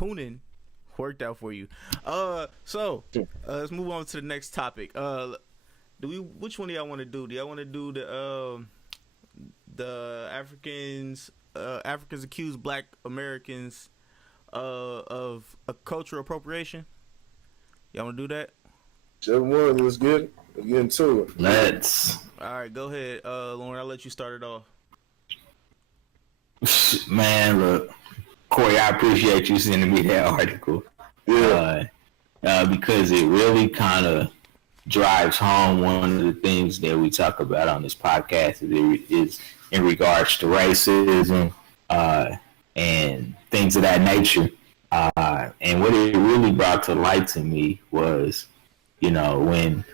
cocooning worked out for you. Let's move on to the next topic. Which one do y'all want to do? Do y'all want to do the Africans accuse Black Americans of a cultural appropriation? Y'all want to do that? Whichever one, let's get into it. Let's. All right, go ahead, Lauren. I'll let you start it off. Man, look, Corey, I appreciate you sending me that article. Yeah. Because it really kind of drives home one of the things that we talk about on this podcast is in regards to racism and things of that nature. And what it really brought to light to me was, when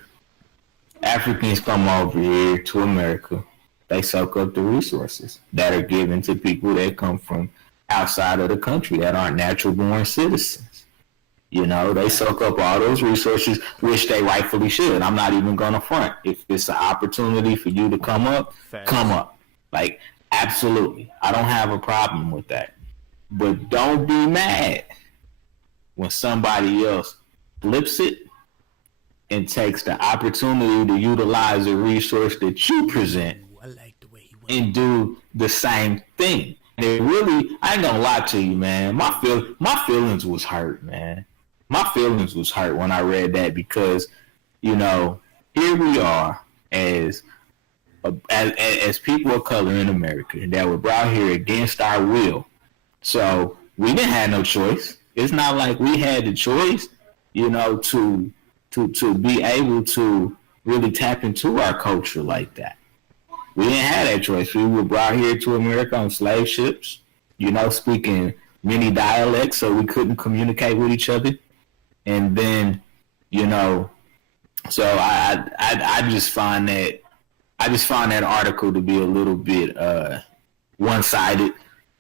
Africans come over here to America, they soak up the resources that are given to people that come from outside of the country that aren't natural-born citizens. They soak up all those resources, which they rightfully should. I'm not even going to front. If it's an opportunity for you to come up, come up. Like, absolutely. I don't have a problem with that. But don't be mad when somebody else flips it and takes the opportunity to utilize a resource that you present and do the same thing. And it really, I ain't gonna lie to you, man. My feelings was hurt, man. My feelings was hurt when I read that because, here we are as people of color in America that were brought here against our will. So we didn't have no choice. It's not like we had the choice, to be able to really tap into our culture like that. We didn't have that choice. We were brought here to America on slave ships, speaking many dialects, so we couldn't communicate with each other. And then, so I just find that article to be a little bit one-sided,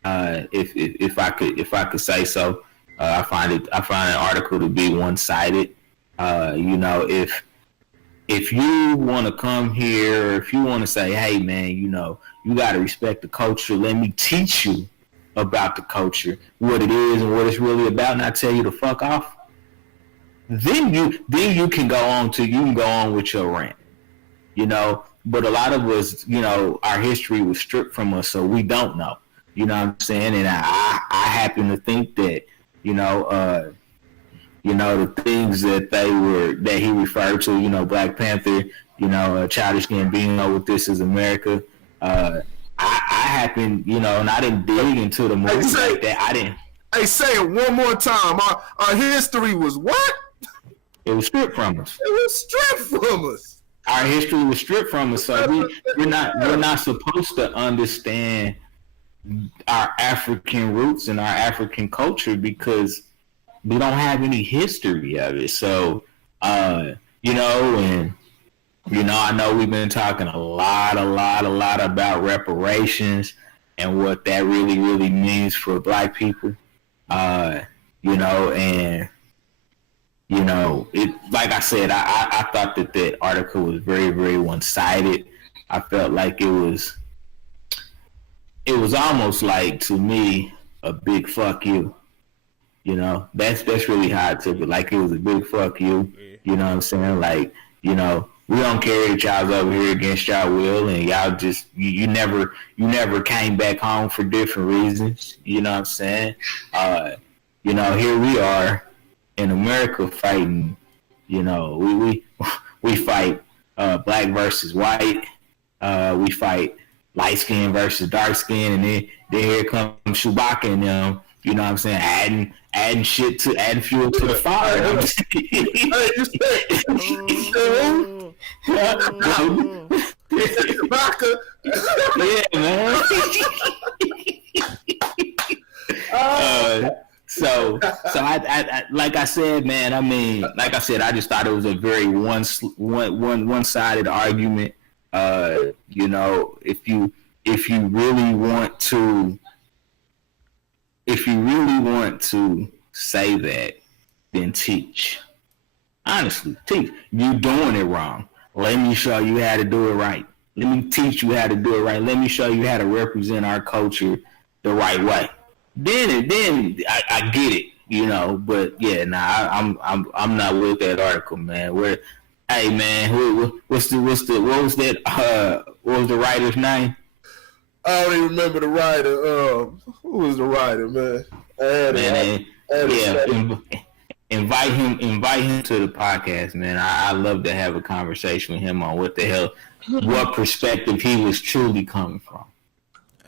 if I could say so. I find an article to be one-sided. If you want to come here, or if you want to say, hey, man, you got to respect the culture. Let me teach you about the culture, what it is and what it's really about, and I tell you to fuck off. Then you can go on with your rant, But a lot of us, our history was stripped from us, so we don't know. You know what I'm saying? And I happen to think that, the things that he referred to, Black Panther, Childish Gambino with This Is America. I happen, and I didn't dig into the movie like that. I didn't. Hey, say it one more time. Our history was what? It was stripped from us. It was stripped from us. Our history was stripped from us, so we're not supposed to understand our African roots and our African culture because we don't have any history of it. So, I know we've been talking a lot about reparations and what that really, really means for Black people. It, like I said, I thought that article was very, very one-sided. I felt like it was almost like, to me, a big fuck you. That's really how I took it. Like it was a big fuck you. You know what I'm saying? Like, we don't care that y'all's over here against y'all will, and y'all just you never came back home for different reasons. You know what I'm saying? Here we are in America fighting. We fight black versus white. We fight light skin versus dark skin, and then here comes Chewbacca and them. You know what I'm saying? Adding fuel to the fire. Yeah, man. So I like I said, man. I mean, like I said, I just thought it was a very one-sided argument. If you really want to say that, then teach. Honestly, teach. You doing it wrong. Let me show you how to do it right. Let me teach you how to do it right. Let me show you how to represent our culture the right way. Then I get it. But yeah, nah, I'm not with that article, man. Hey man, what was the writer's name? I don't even remember the writer. Who was the writer, man? Invite him to the podcast, man. I love to have a conversation with him on what perspective he was truly coming from.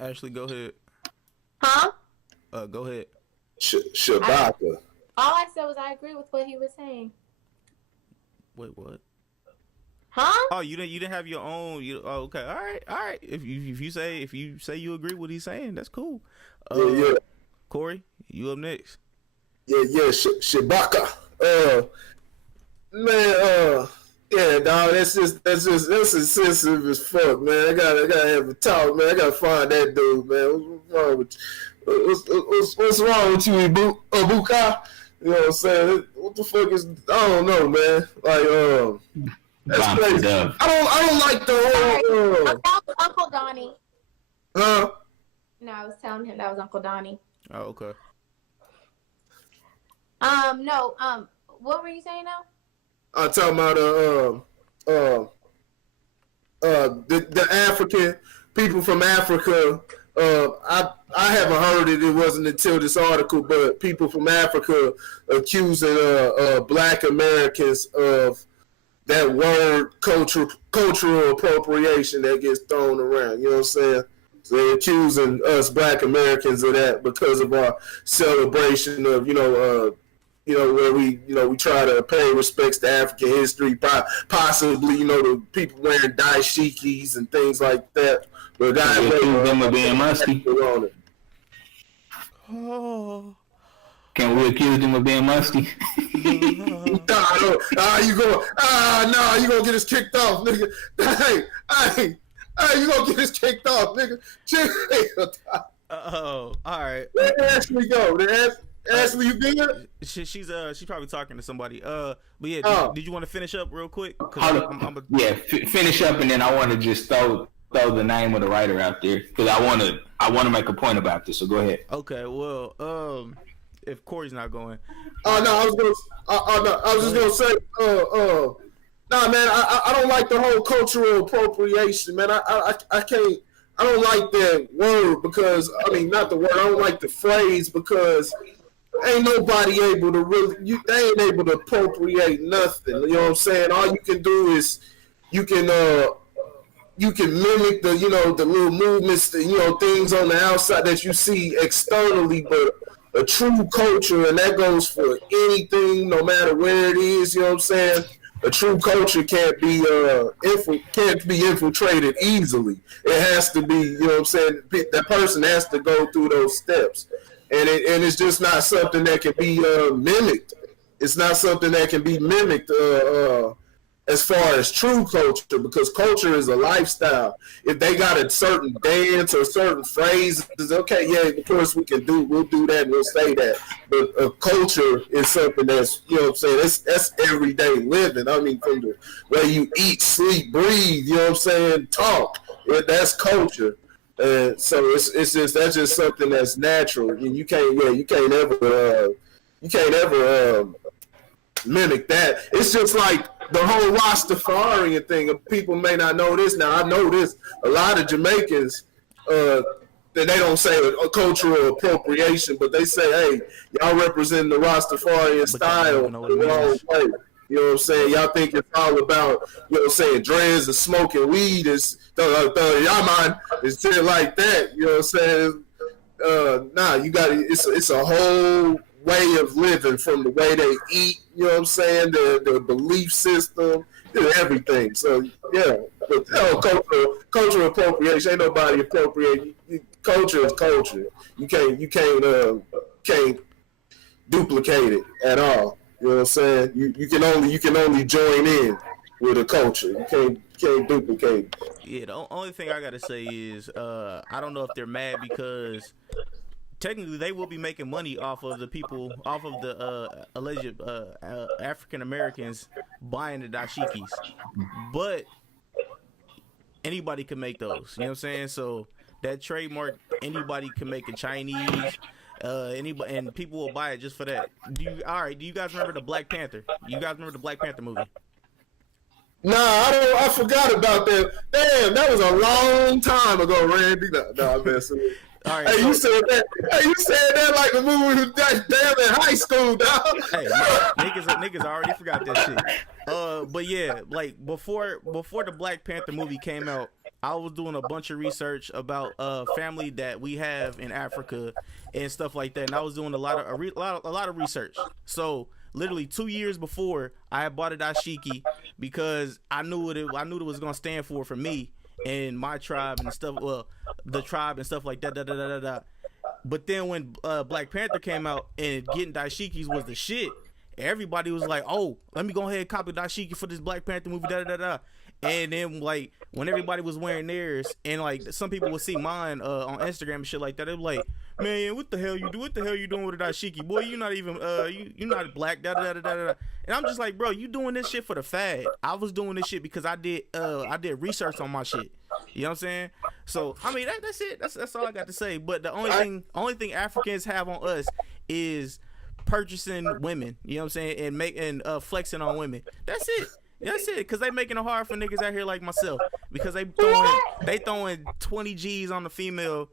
Ashley, go ahead. Huh? Go ahead. Shabaka. All I said was I agree with what he was saying. Wait, what? Huh? Oh, you didn't have your own. Okay, all right. If you say you agree with what he's saying, that's cool. Yeah. Corey, you up next? Yeah. Shabaka. Yeah, dog. That's insensitive as fuck, man. I gotta have a talk, man. I gotta find that dude, man. What's wrong with you, Ibuka? You know what I'm saying? What the fuck is? I don't know, man. Like, that's crazy. I don't like the whole. That was Uncle Donnie. Huh? No, I was telling him that was Uncle Donnie. Oh, okay. No. What were you saying now? I'm talking about the African people from Africa. I haven't heard it. It wasn't until this article, but people from Africa accusing Black Americans of that word cultural appropriation that gets thrown around. You know what I'm saying? So they're accusing us Black Americans of that because of our celebration of where we try to pay respects to African history, possibly the people wearing dashikis and things like that. But them of being musty. Oh. Can we accuse them of being musty? You gonna get us kicked off, nigga. Hey, you gonna get us kicked off, nigga. Oh, all right. Where Ashley go? Ashley, you good? She's probably talking to somebody. But yeah, did you want to finish up real quick? Finish up, and then I want to just throw the name of the writer out there because I want to make a point about this. So go ahead. Okay. Well, if Corey's not going. I was just gonna say. Nah, man, I don't like the whole cultural appropriation, man. I can't. I don't like that word because not the word. I don't like the phrase because ain't nobody able to they ain't able to appropriate nothing. You know what I'm saying? All you can do is you can mimic the the little movements, things on the outside that you see externally, but a true culture, and that goes for anything, no matter where it is. You know what I'm saying? A true culture can't be infiltrated easily. It has to be, you know what I'm saying? That person has to go through those steps, and it's just not something that can be mimicked. It's not something that can be mimicked as far as true culture, because culture is a lifestyle. If they got a certain dance or certain phrases, okay, yeah, of course we'll do that and we'll say that. But a culture is something that's, you know what I'm saying, that's everyday living. From the way you eat, sleep, breathe, you know what I'm saying, talk. That's culture. So it's just something that's natural, and you can't ever mimic that. It's just like the whole Rastafarian thing. People may not know this. Now I know this. A lot of Jamaicans, that they don't say a cultural appropriation, but they say, "Hey, y'all represent the Rastafarian style the wrong way." You know what I'm saying? Y'all think it's all about, you know what I'm saying, dreads and smoking weed is y'all mind is shit like that. You know what I'm saying? You got it's a whole way of living, from the way they eat, you know what I'm saying, the belief system, everything. So yeah, but cultural appropriation, ain't nobody appropriate. Culture is culture. You can't duplicate it at all. You know what I'm saying? You can only join in with a culture. You can't duplicate it. Yeah, the only thing I gotta say is I don't know if they're mad because technically they will be making money off of the alleged African Americans buying the dashikis, but anybody can make those. You know what I'm saying? So that trademark, anybody can make a Chinese, Anybody and people will buy it just for that. Do you guys remember the Black Panther? You guys remember the Black Panther movie? Nah, I forgot about that. Damn, that was a long time ago, Randy. No, I'm messing with you. All right, Hey, you said that. Hey, you said that like the movie was damn in high school, dog. Hey, niggas already forgot that shit. But yeah, like before the Black Panther movie came out, I was doing a bunch of research about family that we have in Africa and stuff like that, and I was doing a lot of research. So literally 2 years before, I had bought a dashiki because I knew what it was gonna stand for me and my tribe and stuff. Well, the tribe and stuff like that. But then when Black Panther came out and getting dashikis was the shit, everybody was like, "Oh, let me go ahead and copy dashiki for this Black Panther movie." And then like when everybody was wearing theirs, and like some people would see mine on Instagram and shit like that, they were like, "Man, what the hell you do? What the hell you doing with a dashiki, boy? You not even you not black." And I'm just like, bro, you doing this shit for the fad. I was doing this shit because I did research on my shit. You know what I'm saying? So I mean that's it. That's all I got to say. But the only thing Africans have on us is purchasing women. You know what I'm saying? And flexing on women. That's it. That's it, cause they making it hard for niggas out here like myself, because they throwing 20 G's on the female,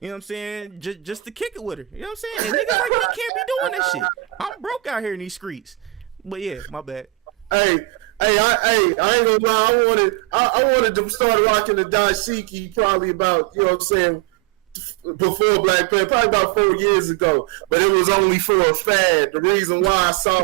you know what I'm saying, just to kick it with her, you know what I'm saying, and niggas like, you can't be doing this shit. I'm broke out here in these streets. But yeah, my bad. Hey, I ain't gonna lie. I wanted to start rocking the dashiki probably about, you know what I'm saying, before Black Panther, probably about 4 years ago, but it was only for a fad. The reason why I saw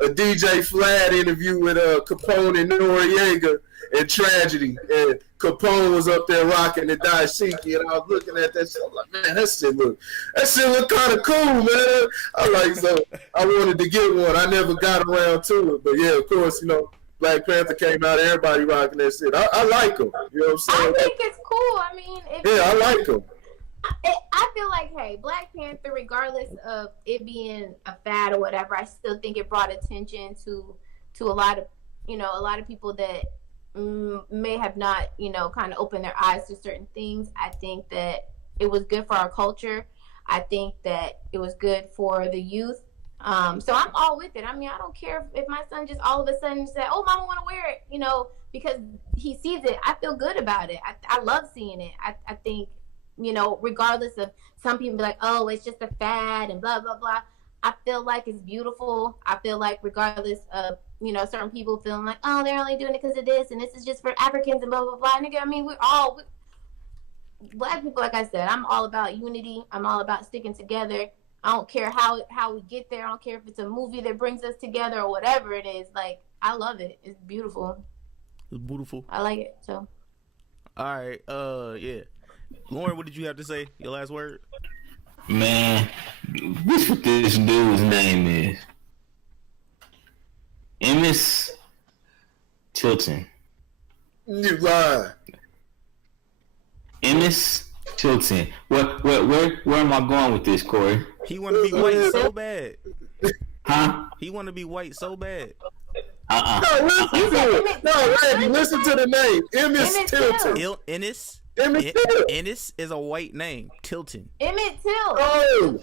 a DJ Flad interview with Capone and Noriega in Tragedy, and Capone was up there rocking the dashiki, and I was looking at that shit. I'm like, man, that shit look kind of cool, man. I wanted to get one. I never got around to it, but yeah, of course, you know, Black Panther came out, everybody rocking that shit. I like them. You know what I'm saying? I think it's cool. I mean, I like them. I feel like, hey, Black Panther, regardless of it being a fad or whatever, I still think it brought attention to a lot of people that may have not, kind of opened their eyes to certain things. I think that it was good for our culture. I think that it was good for the youth. So I'm all with it. I mean, I don't care if my son just all of a sudden said, "Oh, mama, want to wear it," because he sees it. I feel good about it. I love seeing it. I think, regardless of some people be like, "Oh, it's just a fad," and blah, blah, blah. I feel like it's beautiful. I feel like regardless of, certain people feeling like, "Oh, they're only doing it because of this, and this is just for Africans," and blah, blah, blah. Nigga, I mean, Black people, like I said, I'm all about unity. I'm all about sticking together. I don't care how we get there. I don't care if it's a movie that brings us together or whatever it is. Like, I love it. It's beautiful. It's beautiful. I like it. So. All right. Yeah. Lauren, what did you have to say? Your last word? Man, what's what this dude's name is? Emmis Tilton. You lying. Emmis Tilton. Where am I going with this, Corey? He want to be white so bad. Huh? He want to be white so bad. No, Randy, listen to the name. Emmis Tilton. Ennis Tilton. Ennis is a white name. Tilton. Emmett Till. Oh,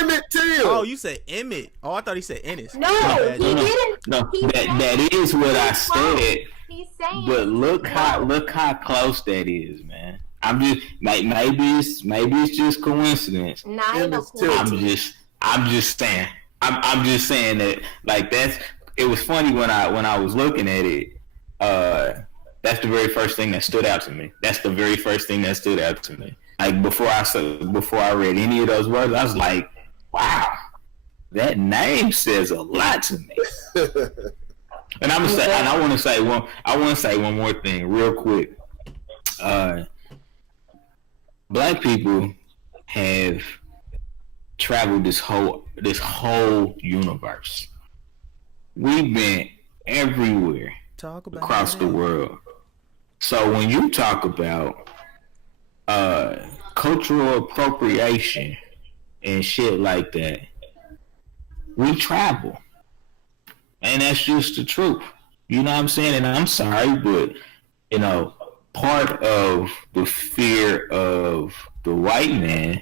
Emmett Till. Oh, you said Emmett. Oh, I thought he said Ennis. No, he didn't. No, that is what I said. He's saying. But look how close that is, man. I'm just like maybe it's just coincidence. Nah, ain't no coincidence. I'm just saying. I'm just saying that, like, it was funny when I was looking at it. That's the very first thing that stood out to me. Like before I read any of those words, I was like, wow, that name says a lot to me. And I'm gonna say, and I want to say one more thing real quick. Black people have traveled this whole universe. We've been everywhere across the world. So when you talk about cultural appropriation and shit like that, we travel. And that's just the truth. You know what I'm saying? And I'm sorry, but, part of the fear of the white man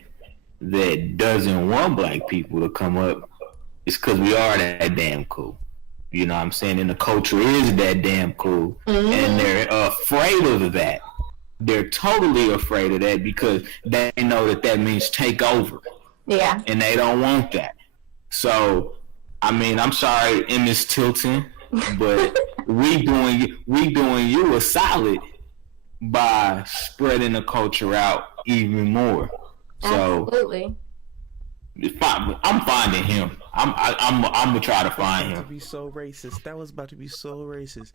that doesn't want black people to come up is because we are that damn cool. You know what I'm saying? And the culture is that damn cool. And they're afraid of that. They're totally afraid of that because they know that means take over. Yeah. And they don't want that. So, I mean, I'm sorry, Ms. Tilton, but we doing you a solid by spreading the culture out even more. Absolutely. So I'm finding him. I'm gonna try to find him. To be so racist. That was about to be so racist.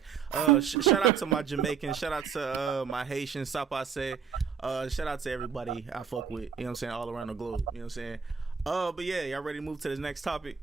Shout out to my Jamaicans. Shout out to my Haitians. Sapase. Shout out to everybody I fuck with. You know what I'm saying? All around the globe. You know what I'm saying? But yeah, y'all ready to move to the next topic?